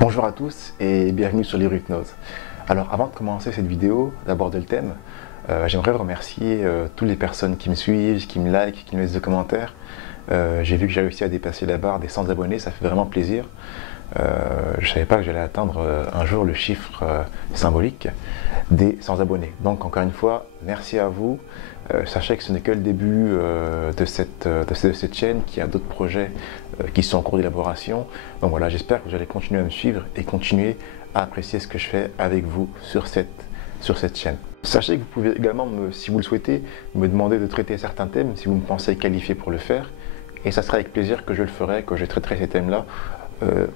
Bonjour à tous et bienvenue sur Libre Hypnose. Alors avant de commencer cette vidéo, d'aborder le thème, j'aimerais remercier toutes les personnes qui me suivent, qui me likent, qui me laissent des commentaires. J'ai vu que j'ai réussi à dépasser la barre des 100 abonnés, ça fait vraiment plaisir. Je ne savais pas que j'allais atteindre un jour le chiffre symbolique des 100 abonnés. Donc encore une fois, merci à vous. Sachez que ce n'est que le début de cette chaîne, qu'il y a d'autres projets qui sont en cours d'élaboration. Donc voilà, j'espère que vous allez continuer à me suivre et continuer à apprécier ce que je fais avec vous sur cette chaîne. Sachez que vous pouvez également, si vous le souhaitez, me demander de traiter certains thèmes si vous me pensez qualifié pour le faire. Et ça sera avec plaisir que je le ferai, que je traiterai ces thèmes-là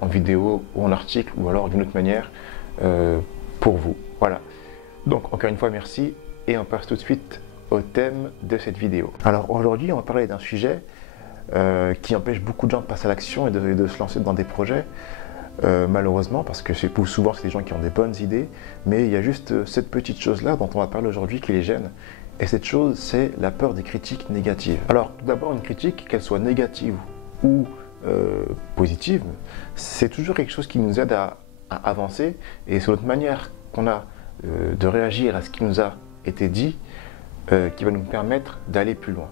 en vidéo ou en article ou alors d'une autre manière pour vous. Voilà. Donc encore une fois, merci et on passe tout de suite au thème de cette vidéo. Alors aujourd'hui, on va parler d'un sujet qui empêche beaucoup de gens de passer à l'action et de se lancer dans des projets. Malheureusement, parce que souvent c'est des gens qui ont des bonnes idées, mais il y a juste cette petite chose-là dont on va parler aujourd'hui qui les gêne. Et cette chose, c'est la peur des critiques négatives. Alors, tout d'abord, une critique, qu'elle soit négative ou positive, c'est toujours quelque chose qui nous aide à avancer. Et c'est notre manière qu'on a de réagir à ce qui nous a été dit qui va nous permettre d'aller plus loin.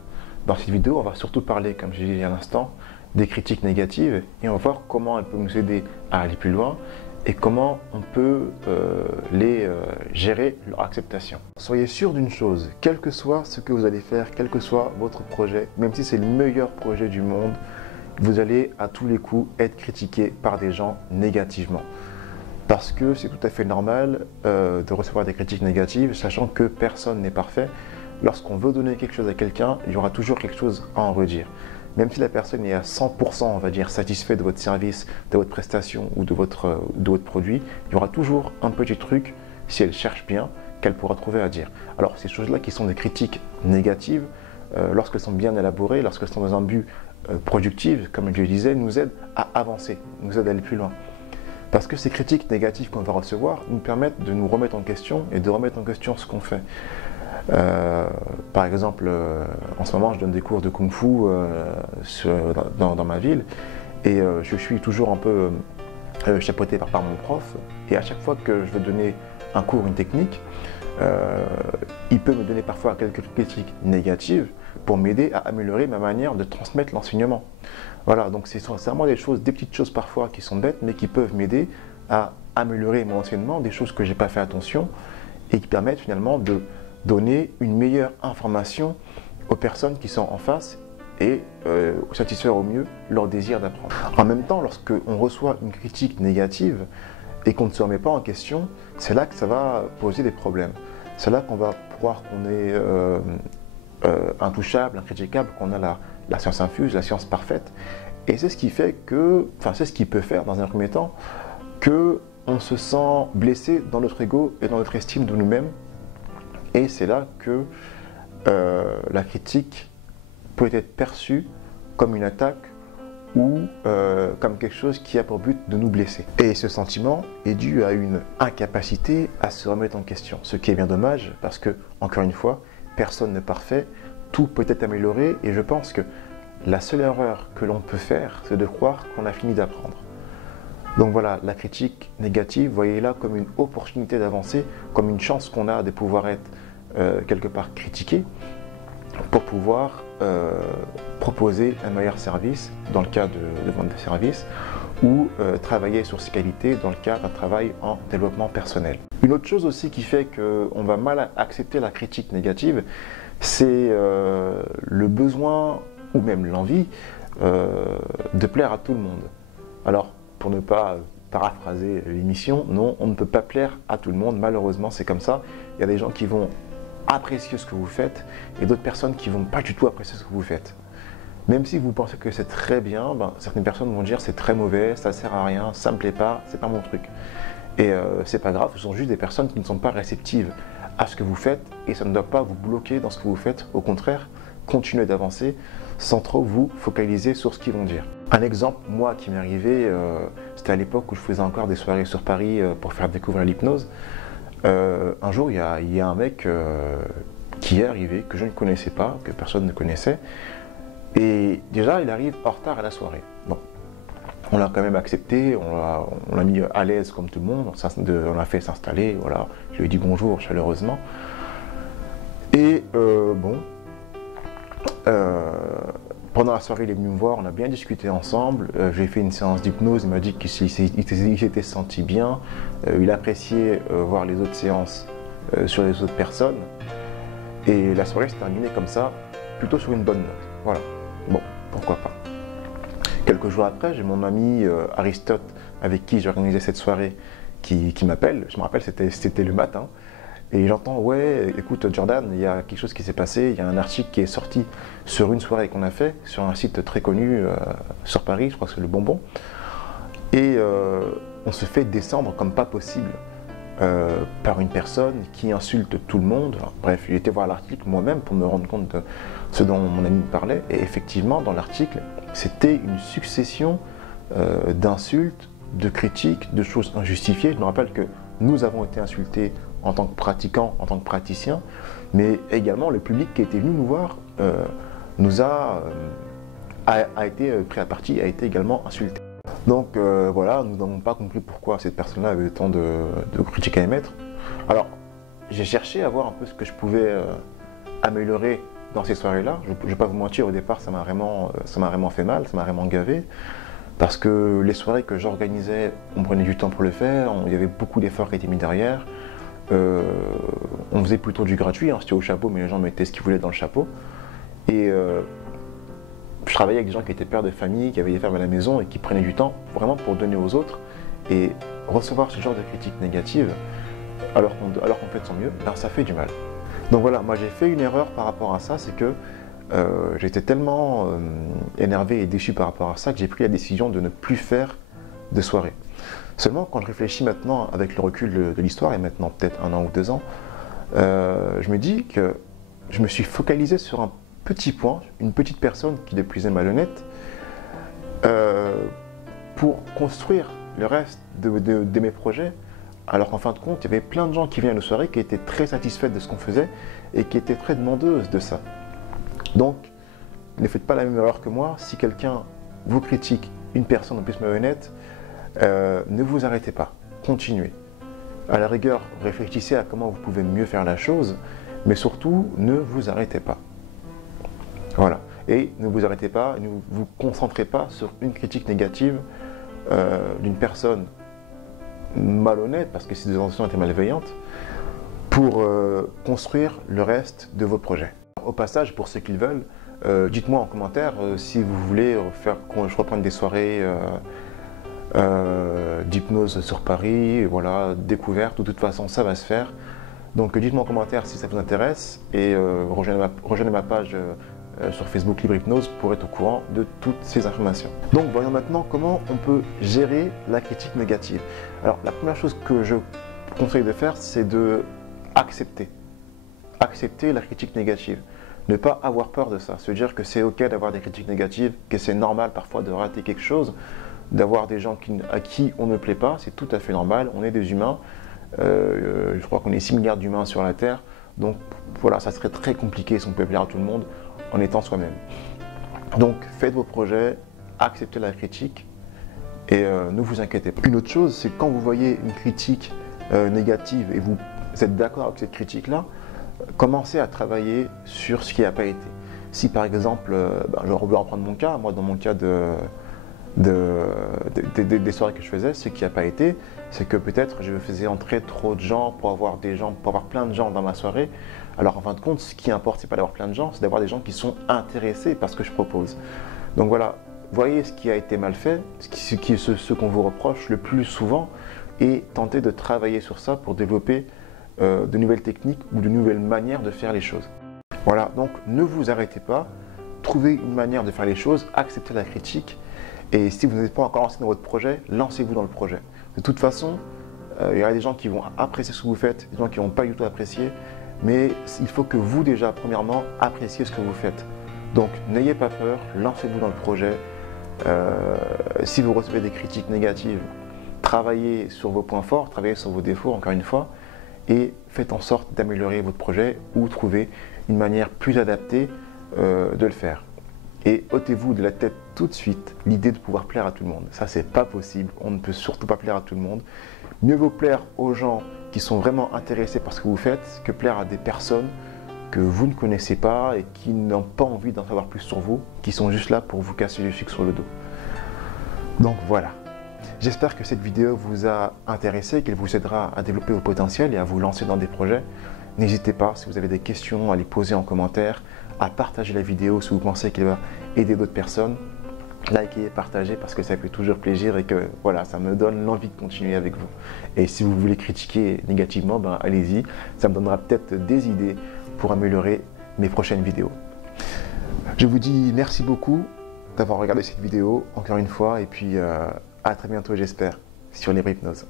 Dans cette vidéo, on va surtout parler, comme j'ai dit il y a un instant, des critiques négatives et on va voir comment elles peuvent nous aider à aller plus loin et comment on peut les gérer leur acceptation. Soyez sûr d'une chose, quel que soit ce que vous allez faire, quel que soit votre projet, même si c'est le meilleur projet du monde, vous allez à tous les coups être critiqué par des gens négativement. Parce que c'est tout à fait normal de recevoir des critiques négatives, sachant que personne n'est parfait. Lorsqu'on veut donner quelque chose à quelqu'un, il y aura toujours quelque chose à en redire. Même si la personne est à 100%, on va dire, satisfait de votre service, de votre prestation ou de votre produit, il y aura toujours un petit truc, si elle cherche bien, qu'elle pourra trouver à dire. Alors ces choses-là qui sont des critiques négatives, lorsqu'elles sont bien élaborées, lorsqu'elles sont dans un but productif, comme je le disais, nous aident à avancer, nous aident à aller plus loin. Parce que ces critiques négatives qu'on va recevoir nous permettent de nous remettre en question et de remettre en question ce qu'on fait. Par exemple, en ce moment je donne des cours de Kung Fu dans ma ville et je suis toujours un peu chapeauté par mon prof et à chaque fois que je veux donner un cours, une technique, il peut me donner parfois quelques critiques négatives pour m'aider à améliorer ma manière de transmettre l'enseignement. Voilà, donc c'est sincèrement des petites choses parfois qui sont bêtes mais qui peuvent m'aider à améliorer mon enseignement, des choses que j'ai pas fait attention et qui permettent finalement de donner une meilleure information aux personnes qui sont en face et satisfaire au mieux leur désir d'apprendre. En même temps, lorsqu'on reçoit une critique négative et qu'on ne se remet pas en question, c'est là que ça va poser des problèmes. C'est là qu'on va croire qu'on est intouchable, incritiquable, qu'on a la science infuse, la science parfaite. Et c'est ce qui fait que, c'est ce qui peut faire dans un premier temps qu'on se sent blessé dans notre ego et dans notre estime de nous-mêmes. Et c'est là que la critique peut être perçue comme une attaque ou comme quelque chose qui a pour but de nous blesser. Et ce sentiment est dû à une incapacité à se remettre en question, ce qui est bien dommage parce que, encore une fois, personne n'est parfait, tout peut être amélioré et je pense que la seule erreur que l'on peut faire, c'est de croire qu'on a fini d'apprendre. Donc voilà, la critique négative, voyez-la comme une opportunité d'avancer, comme une chance qu'on a de pouvoir être quelque part critiqué pour pouvoir proposer un meilleur service dans le cas de vente de services ou travailler sur ses qualités dans le cas d'un travail en développement personnel. Une autre chose aussi qui fait qu'on va mal accepter la critique négative, c'est le besoin ou même l'envie de plaire à tout le monde. Alors, pour ne pas paraphraser l'émission, non, on ne peut pas plaire à tout le monde, malheureusement c'est comme ça. Il y a des gens qui vont apprécier ce que vous faites et d'autres personnes qui ne vont pas du tout apprécier ce que vous faites. Même si vous pensez que c'est très bien, certaines personnes vont dire c'est très mauvais, ça sert à rien, ça me plaît pas, c'est pas mon truc. Et c'est pas grave, ce sont juste des personnes qui ne sont pas réceptives à ce que vous faites et ça ne doit pas vous bloquer dans ce que vous faites. Au contraire, continuez d'avancer sans trop vous focaliser sur ce qu'ils vont dire. Un exemple, moi qui m'est arrivé, c'était à l'époque où je faisais encore des soirées sur Paris pour faire découvrir l'hypnose. Un jour, il y a un mec qui est arrivé, que je ne connaissais pas, que personne ne connaissait. Et déjà, il arrive en retard à la soirée. Bon, On l'a quand même accepté, on l'a mis à l'aise comme tout le monde, on l'a fait s'installer, voilà. Je lui ai dit bonjour chaleureusement. Et bon, pendant la soirée, il est venu me voir, on a bien discuté ensemble. J'ai fait une séance d'hypnose, il m'a dit qu'il s'était senti bien. Il appréciait voir les autres séances sur les autres personnes. Et la soirée s'est terminée comme ça, plutôt sur une bonne note. Voilà, bon, pourquoi pas. Quelques jours après, j'ai mon ami Aristote, avec qui j'ai organisé cette soirée, qui m'appelle. Je me rappelle, c'était le matin. Et j'entends, ouais, écoute Jordan, il y a quelque chose qui s'est passé, il y a un article qui est sorti sur une soirée qu'on a fait, sur un site très connu sur Paris, je crois que c'est Le Bonbon. Et on se fait descendre comme pas possible par une personne qui insulte tout le monde. Enfin, bref, j'ai été voir l'article moi-même pour me rendre compte de ce dont mon ami me parlait. Et effectivement, dans l'article, c'était une succession d'insultes, de critiques, de choses injustifiées. Je me rappelle que nous avons été insultés en tant que pratiquants, en tant que praticiens, mais également le public qui était venu nous voir a été pris à partie, a été également insulté. Donc voilà, nous n'avons pas compris pourquoi cette personne-là avait tant de critiques à émettre. Alors, j'ai cherché à voir un peu ce que je pouvais améliorer dans ces soirées-là. Je ne vais pas vous mentir, au départ, ça m'a vraiment fait mal, ça m'a vraiment gavé. Parce que les soirées que j'organisais, on prenait du temps pour le faire, il y avait beaucoup d'efforts qui étaient mis derrière. On faisait plutôt du gratuit, hein, c'était au chapeau, mais les gens mettaient ce qu'ils voulaient dans le chapeau. Et je travaillais avec des gens qui étaient pères de famille, qui avaient des fermes à la maison et qui prenaient du temps vraiment pour donner aux autres. Et recevoir ce genre de critiques négatives, alors qu'on fait de son mieux, ben, ça fait du mal. Donc voilà, moi j'ai fait une erreur par rapport à ça, c'est que j'étais tellement énervé et déçu par rapport à ça que j'ai pris la décision de ne plus faire de soirée. Seulement, quand je réfléchis maintenant avec le recul de l'histoire, et maintenant peut-être 1 an ou 2 ans, je me dis que je me suis focalisé sur un petit point, une petite personne qui est plus malhonnête, pour construire le reste de mes projets, alors qu'en fin de compte, il y avait plein de gens qui venaient à nos soirées qui étaient très satisfaits de ce qu'on faisait et qui étaient très demandeuses de ça. Donc, ne faites pas la même erreur que moi. Si quelqu'un vous critique, une personne en plus malhonnête, ne vous arrêtez pas, continuez. À la rigueur, réfléchissez à comment vous pouvez mieux faire la chose, mais surtout, ne vous arrêtez pas. Voilà. Et ne vous arrêtez pas, ne vous concentrez pas sur une critique négative d'une personne malhonnête, parce que ces intentions étaient malveillantes, pour construire le reste de vos projets. Au passage, pour ceux qui le veulent, dites-moi en commentaire si vous voulez que je reprenne des soirées d'hypnose sur Paris, voilà, découverte. De toute façon, ça va se faire. Donc dites-moi en commentaire si ça vous intéresse et rejoignez ma page sur Facebook Libre Hypnose pour être au courant de toutes ces informations. Donc voyons maintenant comment on peut gérer la critique négative. Alors la première chose que je conseille de faire, c'est de accepter la critique négative. Ne pas avoir peur de ça, se dire que c'est ok d'avoir des critiques négatives, que c'est normal parfois de rater quelque chose, d'avoir des gens à qui on ne plaît pas, c'est tout à fait normal, on est des humains, je crois qu'on est 6 milliards d'humains sur la Terre, donc voilà, ça serait très compliqué si on pouvait plaire à tout le monde en étant soi-même. Donc faites vos projets, acceptez la critique et ne vous inquiétez pas. Une autre chose, c'est quand vous voyez une critique négative et vous êtes d'accord avec cette critique-là, commencez à travailler sur ce qui n'a pas été. Si par exemple, je vais reprendre mon cas, moi dans mon cas des soirées que je faisais, ce qui n'a pas été, c'est que peut-être je faisais entrer trop de gens pour avoir plein de gens dans ma soirée. Alors en fin de compte, ce qui importe, c'est pas d'avoir plein de gens, c'est d'avoir des gens qui sont intéressés par ce que je propose. Donc voilà, voyez ce qui a été mal fait, ce qu'on vous reproche le plus souvent, et tentez de travailler sur ça pour développer de nouvelles techniques ou de nouvelles manières de faire les choses. Voilà, donc ne vous arrêtez pas, trouvez une manière de faire les choses, acceptez la critique, et si vous n'êtes pas encore lancé dans votre projet, lancez-vous dans le projet. De toute façon, il y aura des gens qui vont apprécier ce que vous faites, des gens qui ne vont pas du tout apprécier, mais il faut que vous déjà, premièrement, appréciez ce que vous faites. Donc n'ayez pas peur, lancez-vous dans le projet. Si vous recevez des critiques négatives, travaillez sur vos points forts, travaillez sur vos défauts, encore une fois, et faites en sorte d'améliorer votre projet ou trouver une manière plus adaptée de le faire. Et ôtez-vous de la tête tout de suite l'idée de pouvoir plaire à tout le monde. Ça, c'est pas possible. On ne peut surtout pas plaire à tout le monde. Mieux vaut plaire aux gens qui sont vraiment intéressés par ce que vous faites que plaire à des personnes que vous ne connaissez pas et qui n'ont pas envie d'en savoir plus sur vous, qui sont juste là pour vous casser le sucre sur le dos. Donc voilà. J'espère que cette vidéo vous a intéressé, qu'elle vous aidera à développer vos potentiels et à vous lancer dans des projets. N'hésitez pas, si vous avez des questions, à les poser en commentaire, à partager la vidéo si vous pensez qu'elle va aider d'autres personnes. Likez et partagez parce que ça fait toujours plaisir et que voilà, ça me donne l'envie de continuer avec vous. Et si vous voulez critiquer négativement, ben allez-y, ça me donnera peut-être des idées pour améliorer mes prochaines vidéos. Je vous dis merci beaucoup d'avoir regardé cette vidéo encore une fois et puis à très bientôt j'espère sur Libre Hypnose.